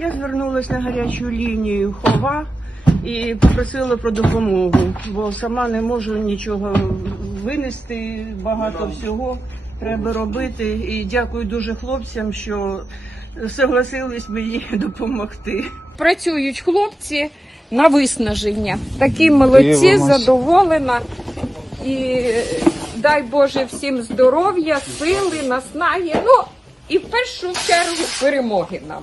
Я звернулася на гарячу лінію, хова і попросила про допомогу, бо сама не можу нічого винести, багато Добре. всього треба робити. І дякую дуже хлопцям, що согласились мені допомогти. Працюють хлопці на виснаження. Такі молодці, задоволена, і дай Боже всім здоров'я, сили, наснаги. Ну і в першу чергу перемоги нам.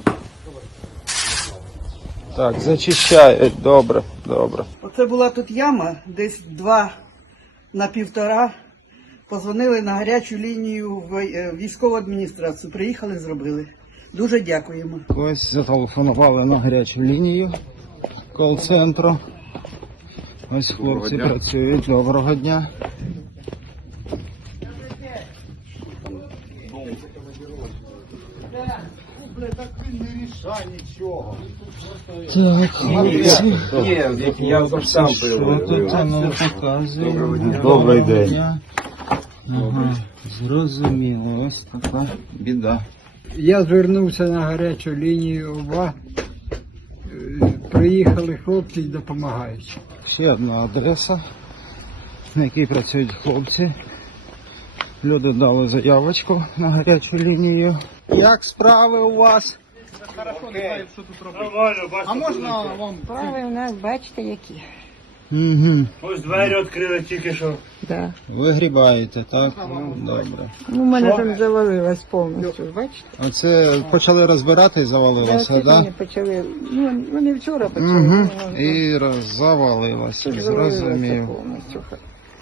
Так, зачищають, добре. Добре. Оце була тут яма, десь два на півтора позвонили на гарячу лінію в військову адміністрацію. Приїхали, зробили. Дуже дякуємо. Ось зателефонували на гарячу лінію кол-центру. Ось хлопці Доброго працюють. Доброго дня. Ви Ні, я, я, я, я, я вже сам Добрий день. Я, а, день. А, а, зрозуміло, ось така біда. Я звернувся на гарячу лінію, ОВА. Приїхали хлопці і допомагають. Ще одна адреса, на якій працюють хлопці. Люди дали заявочку на гарячу лінію. Як справи у вас? Okay. А можна вам. Справи у нас, бачите, які. Угу. Ось двері відкрили тільки що. Да. Вигрібаєте, так? Ну добре. Ну, мене там завалилось повністю, бачите. А це почали розбирати і завалилося, да, так? Не почали. Ну, не вчора почали. Угу. І Завалилося зрозумів.